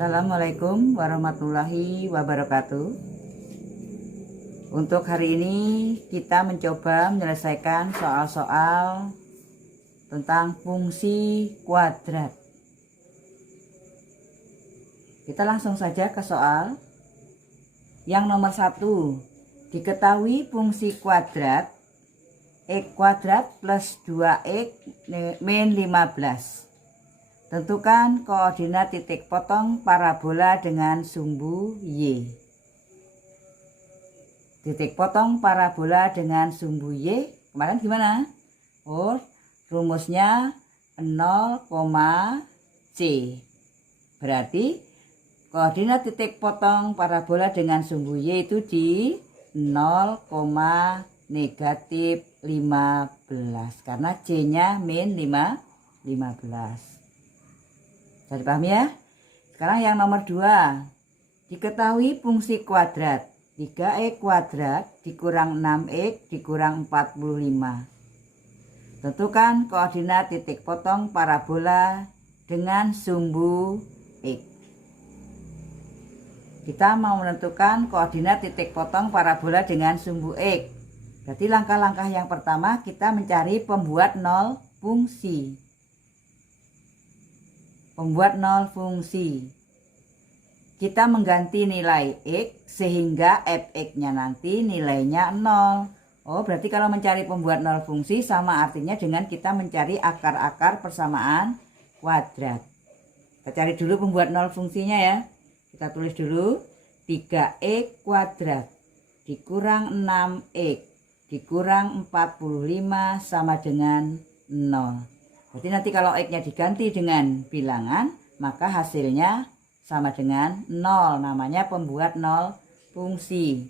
Assalamualaikum warahmatullahi wabarakatuh. Untuk hari ini kita mencoba menyelesaikan soal-soal tentang fungsi kuadrat. Kita langsung saja ke soal. Yang nomor 1, diketahui fungsi kuadrat x kuadrat plus 2x min 15. Tentukan koordinat titik potong parabola dengan sumbu Y. Titik potong parabola dengan sumbu Y kemarin gimana? Oh, rumusnya 0, C. Berarti koordinat titik potong parabola dengan sumbu Y itu di 0, negatif 15. Karena C-nya min 15. Sudah dipahami ya? Sekarang yang nomor 2. Diketahui fungsi kuadrat 3x kuadrat dikurang 6x dikurang 45. Tentukan koordinat titik potong parabola dengan sumbu X. Kita mau menentukan koordinat titik potong parabola dengan sumbu X. Berarti langkah-langkah yang pertama kita mencari pembuat nol fungsi. Membuat nol fungsi. Kita mengganti nilai X sehingga fx-nya nanti nilainya 0. Oh, berarti kalau mencari pembuat nol fungsi sama artinya dengan kita mencari akar-akar persamaan kuadrat. Kita cari dulu pembuat nol fungsinya ya. Kita tulis dulu 3x kuadrat dikurang 6x dikurang 45 sama dengan 0. Jadi nanti kalau X-nya diganti dengan bilangan, maka hasilnya sama dengan 0. Namanya pembuat nol fungsi.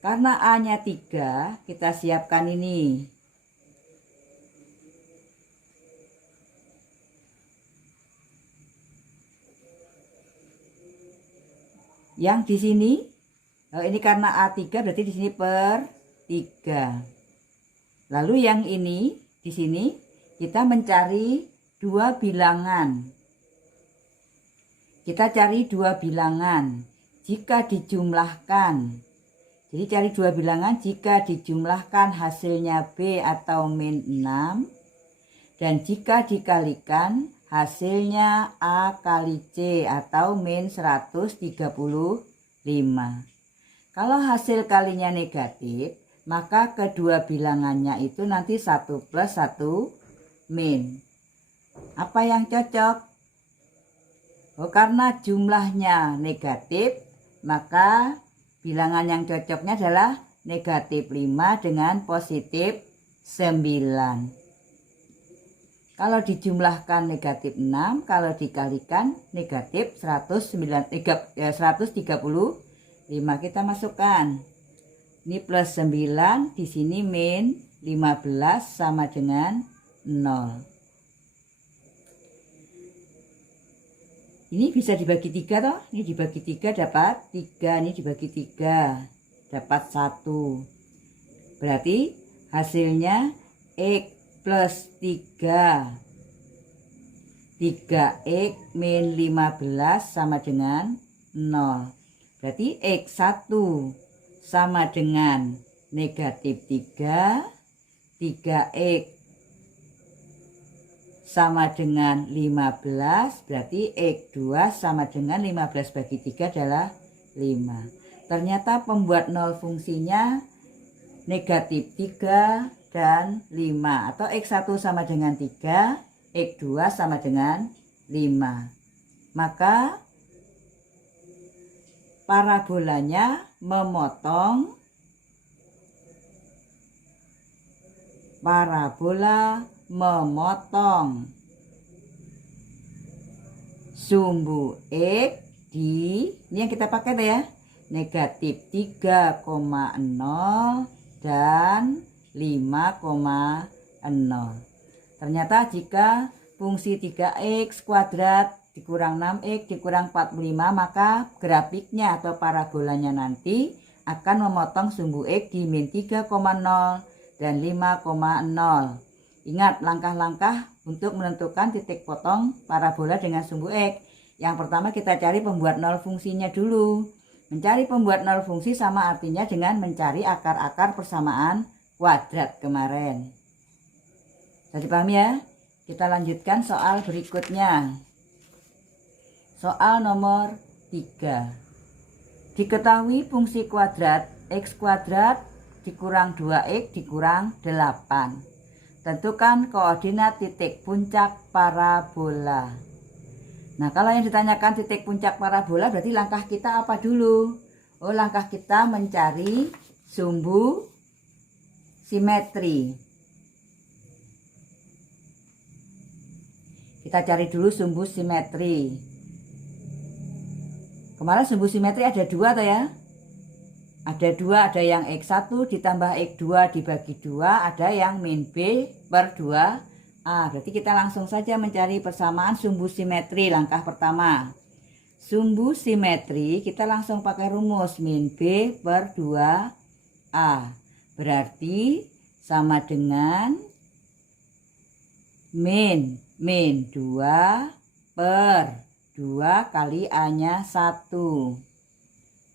Karena A-nya 3, kita siapkan ini. Yang di sini, ini karena A3 berarti di sini per 3. Lalu yang ini di sini kita mencari dua bilangan. Kita cari dua bilangan jika dijumlahkan. Jadi cari dua bilangan jika dijumlahkan hasilnya B atau min 6. Dan jika dikalikan hasilnya A kali C atau min 135. Kalau hasil kalinya negatif, maka kedua bilangannya itu nanti 1 plus 1 min. Apa yang cocok? Oh, karena jumlahnya negatif, maka bilangan yang cocoknya adalah negatif 5 dengan positif 9. Kalau dijumlahkan negatif 6, kalau dikalikan negatif 135. Kita masukkan. Ini plus 9, di sini min 15 sama dengan 0. Ini bisa dibagi 3 toh. Ini dibagi 3 dapat 3. Ini dibagi 3 dapat 1. Berarti hasilnya X plus 3. 3x min 15 sama dengan 0. Berarti X1 sama dengan negatif 3. 3x sama dengan 15, berarti X2 sama dengan 15 bagi 3 adalah 5. Ternyata pembuat nol fungsinya negatif 3 dan 5. Atau X1 sama dengan 3, X2 sama dengan 5. Maka parabolanya memotong sumbu X di, ini yang kita pakai tuh ya, negatif 3,0 dan 5,0. Ternyata jika fungsi 3x kuadrat dikurang 6x dikurang 45, maka grafiknya atau parabolanya nanti akan memotong sumbu X di min 3,0 dan 5,0. Ingat langkah-langkah untuk menentukan titik potong parabola dengan sumbu X. Yang pertama kita cari pembuat nol fungsinya dulu. Mencari pembuat nol fungsi sama artinya dengan mencari akar-akar persamaan kuadrat kemarin. Jadi paham ya? Kita lanjutkan soal berikutnya. Soal nomor 3. Diketahui fungsi kuadrat x kuadrat dikurang 2x dikurang 8. Tentukan koordinat titik puncak parabola. Nah, kalau yang ditanyakan titik puncak parabola berarti langkah kita apa dulu? Oh, langkah kita mencari sumbu simetri. Kita cari dulu sumbu simetri. Kemarin sumbu simetri ada 2 toh ya? Ada 2, ada yang X1 ditambah X2 dibagi 2, ada yang min B per 2A. Berarti kita langsung saja mencari persamaan sumbu simetri langkah pertama. Sumbu simetri kita langsung pakai rumus min B per 2A. Berarti sama dengan min 2 per 2 kali A-nya 1.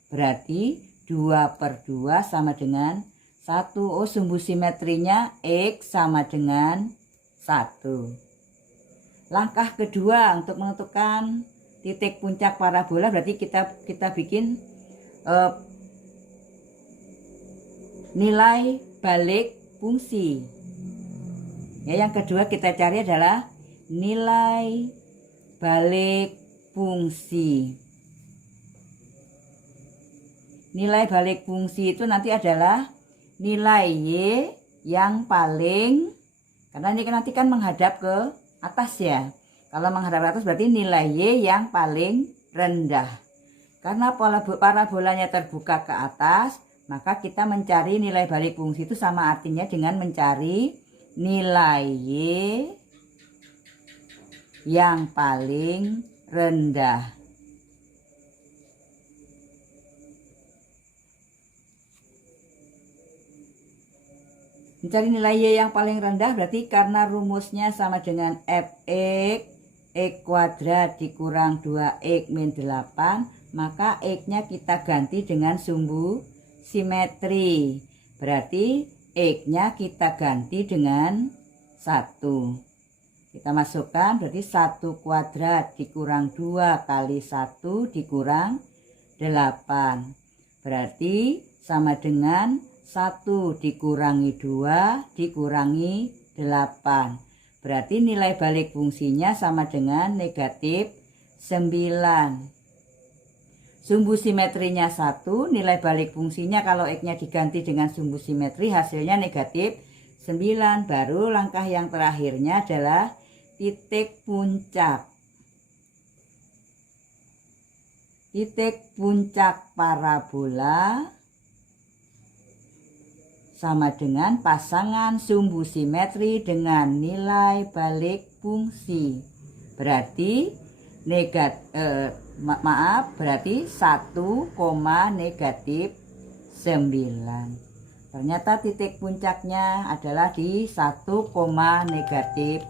Berarti 2 per 2 sama dengan 1. Oh, sumbu simetrinya X sama dengan 1. Langkah kedua untuk menentukan titik puncak parabola berarti kita bikin nilai balik fungsi. Ya, yang kedua kita cari adalah nilai balik fungsi. Nilai balik fungsi itu nanti adalah nilai Y yang paling, karena ini nanti kan menghadap ke atas ya. Kalau menghadap ke atas berarti nilai Y yang paling rendah. Karena parabolanya terbuka ke atas, maka kita mencari nilai balik fungsi itu sama artinya dengan mencari nilai Y yang paling rendah. Mencari nilai Y yang paling rendah berarti karena rumusnya sama dengan Fx X kuadrat dikurang 2X min 8, maka X-nya kita ganti dengan sumbu simetri. Berarti X-nya kita ganti dengan 1. Kita masukkan berarti 1 kuadrat dikurang 2 kali 1 dikurang 8. Berarti sama dengan 1 dikurangi 2 dikurangi 8. Berarti nilai balik fungsinya sama dengan negatif 9. Sumbu simetrinya 1, nilai balik fungsinya kalau X-nya diganti dengan sumbu simetri hasilnya negatif 9. Baru langkah yang terakhirnya adalah titik puncak. Titik puncak parabola sama dengan pasangan sumbu simetri dengan nilai balik fungsi. Berarti berarti 1, negatif 9. Ternyata titik puncaknya adalah di 1, negatif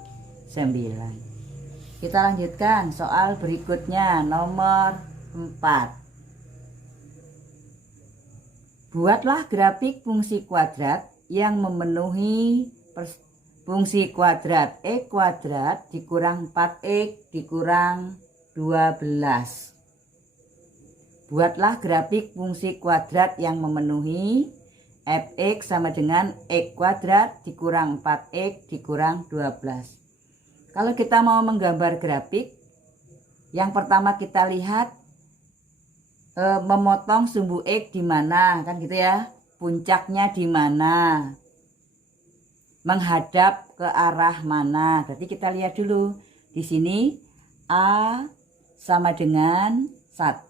9. Kita lanjutkan soal berikutnya nomor 4. Buatlah grafik fungsi kuadrat yang memenuhi fungsi kuadrat X kuadrat dikurang 4X dikurang 12. Buatlah grafik fungsi kuadrat yang memenuhi Fx sama dengan X kuadrat dikurang 4X dikurang 12. Kalau kita mau menggambar grafik, yang pertama kita lihat memotong sumbu X di mana, kan gitu ya, puncaknya di mana, menghadap ke arah mana. Berarti kita lihat dulu di sini A sama dengan 1,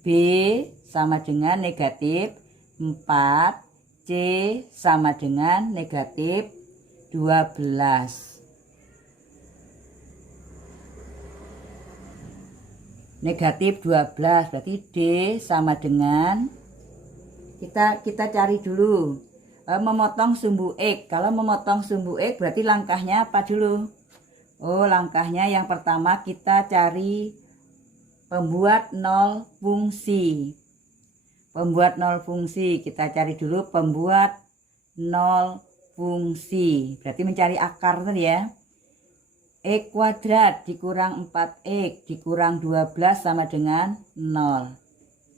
B sama dengan negatif 4, C sama dengan negatif 12. Negatif 12 berarti D sama dengan, kita cari dulu memotong sumbu X. Kalau memotong sumbu X berarti langkahnya apa dulu? Oh, langkahnya yang pertama kita cari pembuat nol fungsi. Pembuat nol fungsi, kita cari dulu pembuat nol fungsi. Berarti mencari akar tadi ya. X kuadrat dikurang 4X dikurang 12 sama dengan 0.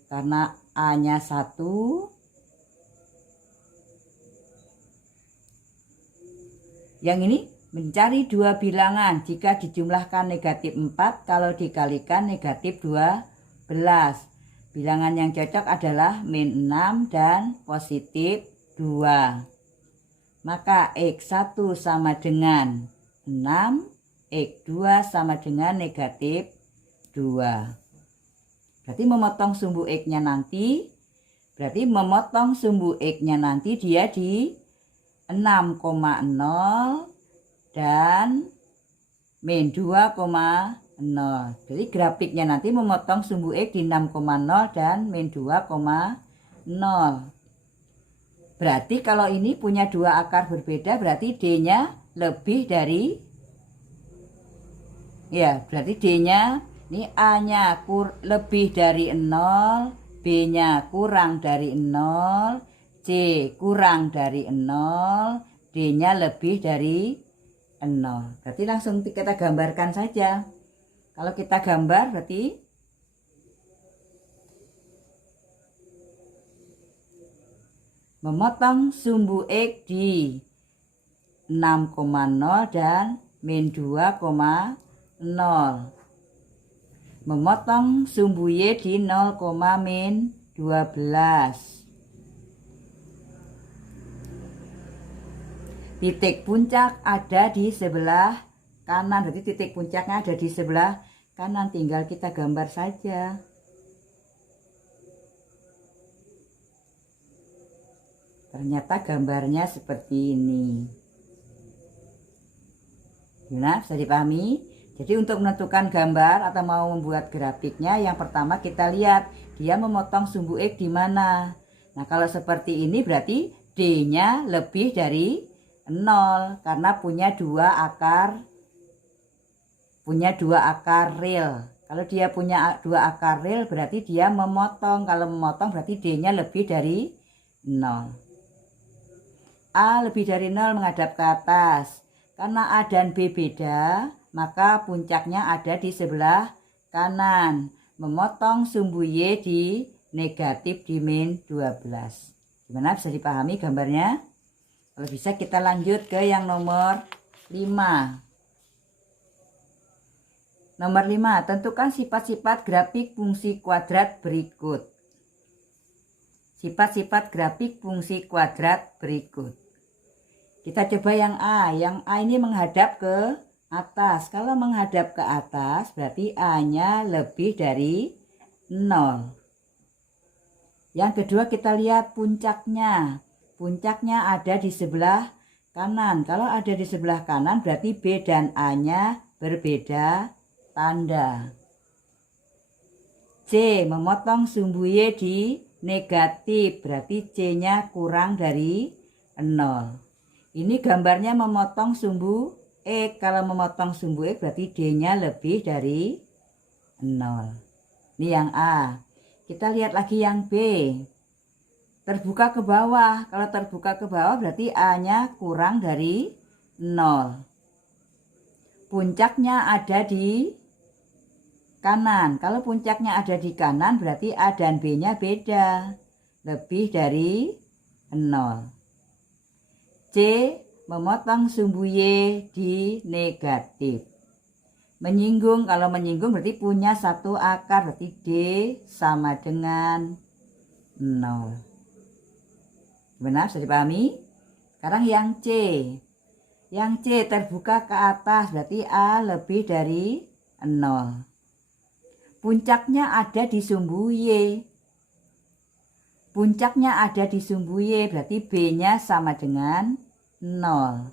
Karena A-nya 1. Yang ini mencari dua bilangan jika dijumlahkan negatif 4 kalau dikalikan negatif 12. Bilangan yang cocok adalah min 6 dan positif 2. Maka X1 sama dengan 6, X2 sama dengan negatif 2. Berarti memotong sumbu X-nya nanti, dia di 6,0 dan min 2,0. Jadi grafiknya nanti memotong sumbu X di 6,0 dan min 2,0. Berarti kalau ini punya dua akar berbeda, berarti D-nya lebih dari, ya berarti D-nya, ini A-nya lebih dari 0, B-nya kurang dari 0, C kurang dari 0, D-nya lebih dari 0. Berarti langsung kita gambarkan saja. Kalau kita gambar berarti memotong sumbu X di 6,0 dan min 2,0. Memotong sumbu Y di 0, min 12. Titik puncak ada di sebelah kanan, berarti titik puncaknya ada di sebelah kanan, tinggal kita gambar saja. Ternyata gambarnya seperti ini. Gimana? Bisa dipahami? Jadi untuk menentukan gambar atau mau membuat grafiknya, yang pertama kita lihat dia memotong sumbu X di mana. Nah, kalau seperti ini berarti D-nya lebih dari 0 karena punya dua akar real. Kalau dia punya dua akar real berarti dia memotong. Kalau memotong berarti D-nya lebih dari 0. A lebih dari 0 menghadap ke atas. Karena A dan B beda, maka puncaknya ada di sebelah kanan. Memotong sumbu Y di negatif di min 12. Gimana, bisa dipahami gambarnya? Kalau bisa kita lanjut ke yang nomor 5. Nomor 5, tentukan sifat-sifat grafik fungsi kuadrat berikut. Sifat-sifat grafik fungsi kuadrat berikut. Kita coba yang A. Yang A ini menghadap ke atas. Kalau menghadap ke atas berarti A-nya lebih dari 0. Yang kedua kita lihat puncaknya. Puncaknya ada di sebelah kanan. Kalau ada di sebelah kanan berarti B dan A-nya berbeda tanda. C, memotong sumbu Y di negatif, berarti C-nya kurang dari 0. Ini gambarnya memotong sumbu X. Kalau memotong sumbu X berarti D-nya lebih dari 0. Ini yang A. Kita lihat lagi yang B. Terbuka ke bawah. Kalau terbuka ke bawah berarti A-nya kurang dari 0. Puncaknya ada di kanan. Kalau puncaknya ada di kanan berarti A dan B-nya beda. Lebih dari 0. C, memotong sumbu Y di negatif. Menyinggung, kalau menyinggung berarti punya satu akar, berarti D sama dengan 0. Benar, bisa dipahami? Sekarang yang C. Yang C terbuka ke atas, berarti A lebih dari 0. Puncaknya ada di sumbu Y. Puncaknya ada di sumbu Y, berarti B-nya sama dengan 0.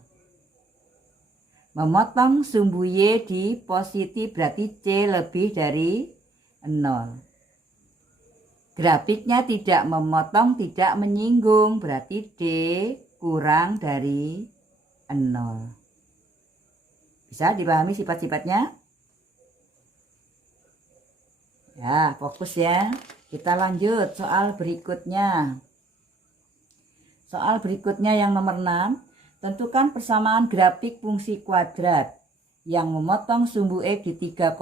Memotong sumbu Y di positif, berarti C lebih dari 0. Grafiknya tidak memotong, tidak menyinggung, berarti D kurang dari 0. Bisa dipahami sifat-sifatnya? Ya, fokus ya. Kita lanjut soal berikutnya. Soal berikutnya yang nomor 6. Tentukan persamaan grafik fungsi kuadrat yang memotong sumbu X di 3,0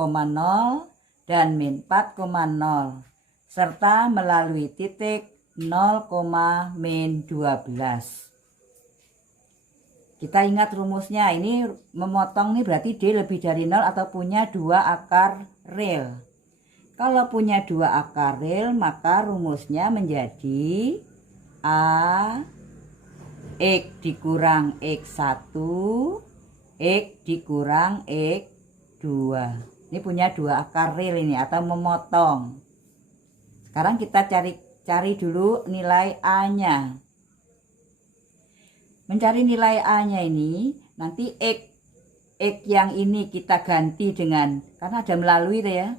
dan min 4,0 serta melalui titik 0, min 12. Kita ingat rumusnya, ini memotong nih berarti D lebih dari 0 atau punya 2 akar real. Kalau punya 2 akar real maka rumusnya menjadi A X dikurang X1 X dikurang X2. Ini punya 2 akar real ini atau memotong. Sekarang kita cari dulu nilai A-nya. Mencari nilai A-nya ini, nanti X yang ini kita ganti dengan, karena ada melalui ya.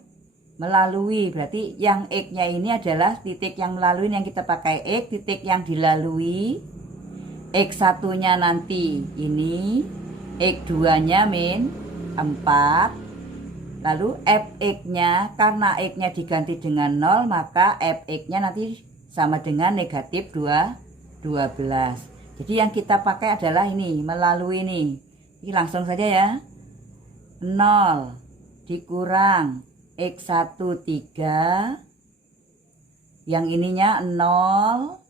Melalui, berarti yang X-nya ini adalah titik yang melalui yang kita pakai X, titik yang dilalui. X1-nya nanti ini, X2-nya min 4. Lalu Fx-nya, karena X-nya diganti dengan 0, maka Fx-nya nanti sama dengan negatif 12. Jadi yang kita pakai adalah ini, melalui ini. Ini langsung saja ya. 0 dikurang X1 3. Yang ininya 0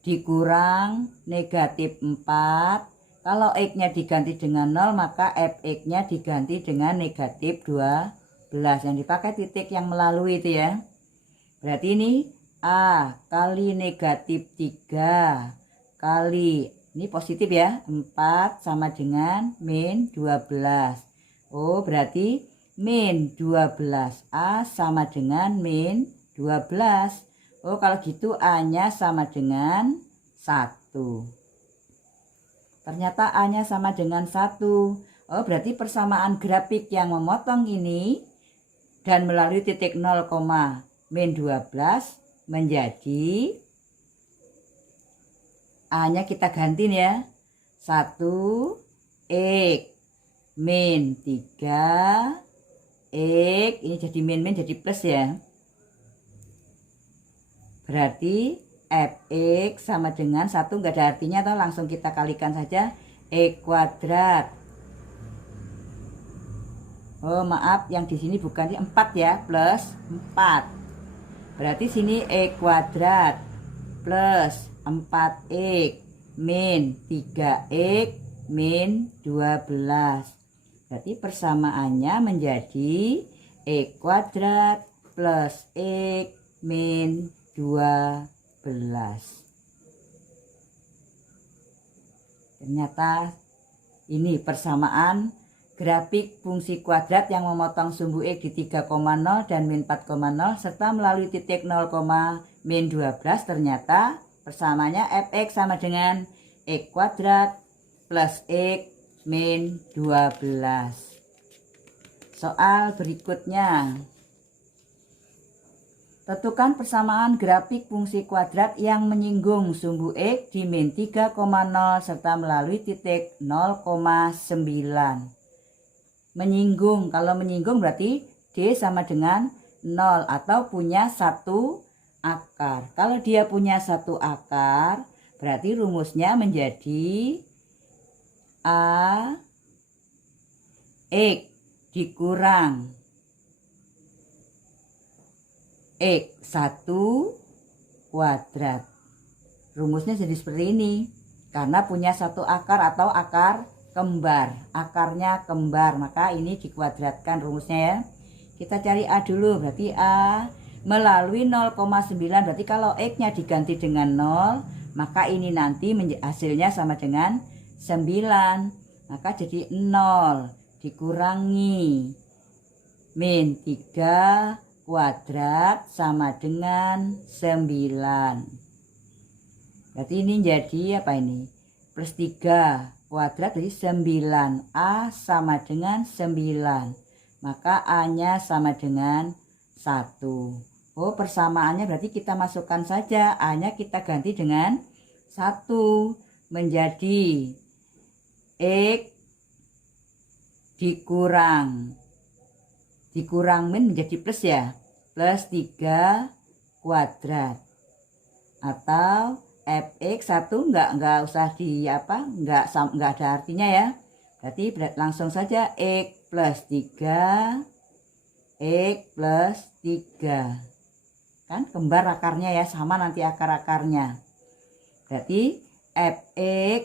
dikurang negatif 4. Kalau X-nya diganti dengan 0, maka Fx-nya diganti dengan negatif 12. Yang dipakai titik yang melalui itu ya. Berarti ini A kali negatif 3 kali, ini positif ya, 4 sama dengan min 12. Oh, berarti min 12A sama dengan min 12. Oh, kalau gitu A-nya sama dengan 1. Ternyata A-nya sama dengan 1. Oh, berarti persamaan grafik yang memotong ini dan melalui titik 0, min 12 menjadi A-nya kita ganti ya. 1 X min 3 X, ini jadi min jadi plus ya. Berarti Fx sama dengan 1 enggak ada artinya atau langsung kita kalikan saja X kuadrat. Oh, maaf, yang di sini bukan 4 ya, plus 4. Berarti sini X kuadrat plus 4x min 3x min 12. Berarti persamaannya menjadi X kuadrat plus X min 12. Ternyata ini persamaan grafik fungsi kuadrat yang memotong sumbu X di 3,0 dan min 4,0 serta melalui titik 0, min 12. Ternyata persamaannya Fx sama dengan X kuadrat plus X min 12. Soal berikutnya. Tentukan persamaan grafik fungsi kuadrat yang menyinggung sumbu X di min 3,0 serta melalui titik 0,9. Menyinggung, kalau menyinggung berarti D sama dengan 0 atau punya 1 akar. Kalau dia punya 1 akar, berarti rumusnya menjadi A X dikurang X1 kuadrat. Rumusnya jadi seperti ini. Karena punya 1 akar atau akar kembar. Akarnya kembar, maka ini dikuadratkan rumusnya ya. Kita cari A dulu, berarti A melalui 0,9, berarti kalau X-nya diganti dengan 0, maka ini nanti hasilnya sama dengan 9. Maka jadi 0 dikurangi min 3 kuadrat sama dengan 9. Berarti ini jadi apa ini? Plus 3 kuadrat, jadi 9. A sama dengan 9. Maka A-nya sama dengan 1. Oh, persamaannya berarti kita masukkan saja. A-nya kita ganti dengan 1. Menjadi X dikurang min menjadi plus ya. plus 3 kuadrat. Atau fx 1 enggak usah enggak ada artinya ya. Berarti langsung saja x plus 3 x plus 3. Kan kembar akarnya ya, sama nanti akar-akarnya. Berarti fx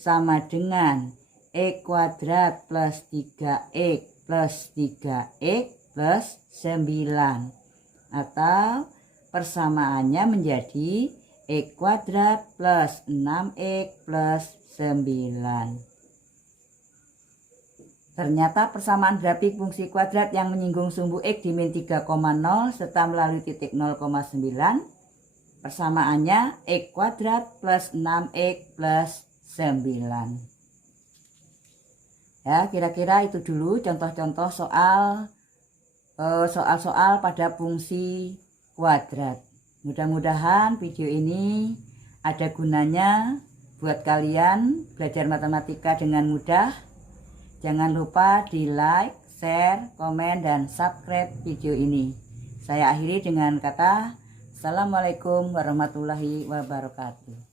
sama dengan x kuadrat plus 3x plus 3x plus 9. Atau persamaannya menjadi x kuadrat plus 6x plus 9. Ternyata persamaan grafik fungsi kuadrat yang menyinggung sumbu x di min 3,0 serta melalui titik 0,9. Persamaannya x kuadrat plus 6x plus 9. Ya, kira-kira itu dulu contoh-contoh soal-soal pada fungsi kuadrat. Mudah-mudahan video ini ada gunanya buat kalian belajar matematika dengan mudah. Jangan lupa di like, share, komen, dan subscribe video ini. Saya akhiri dengan kata Assalamualaikum warahmatullahi wabarakatuh.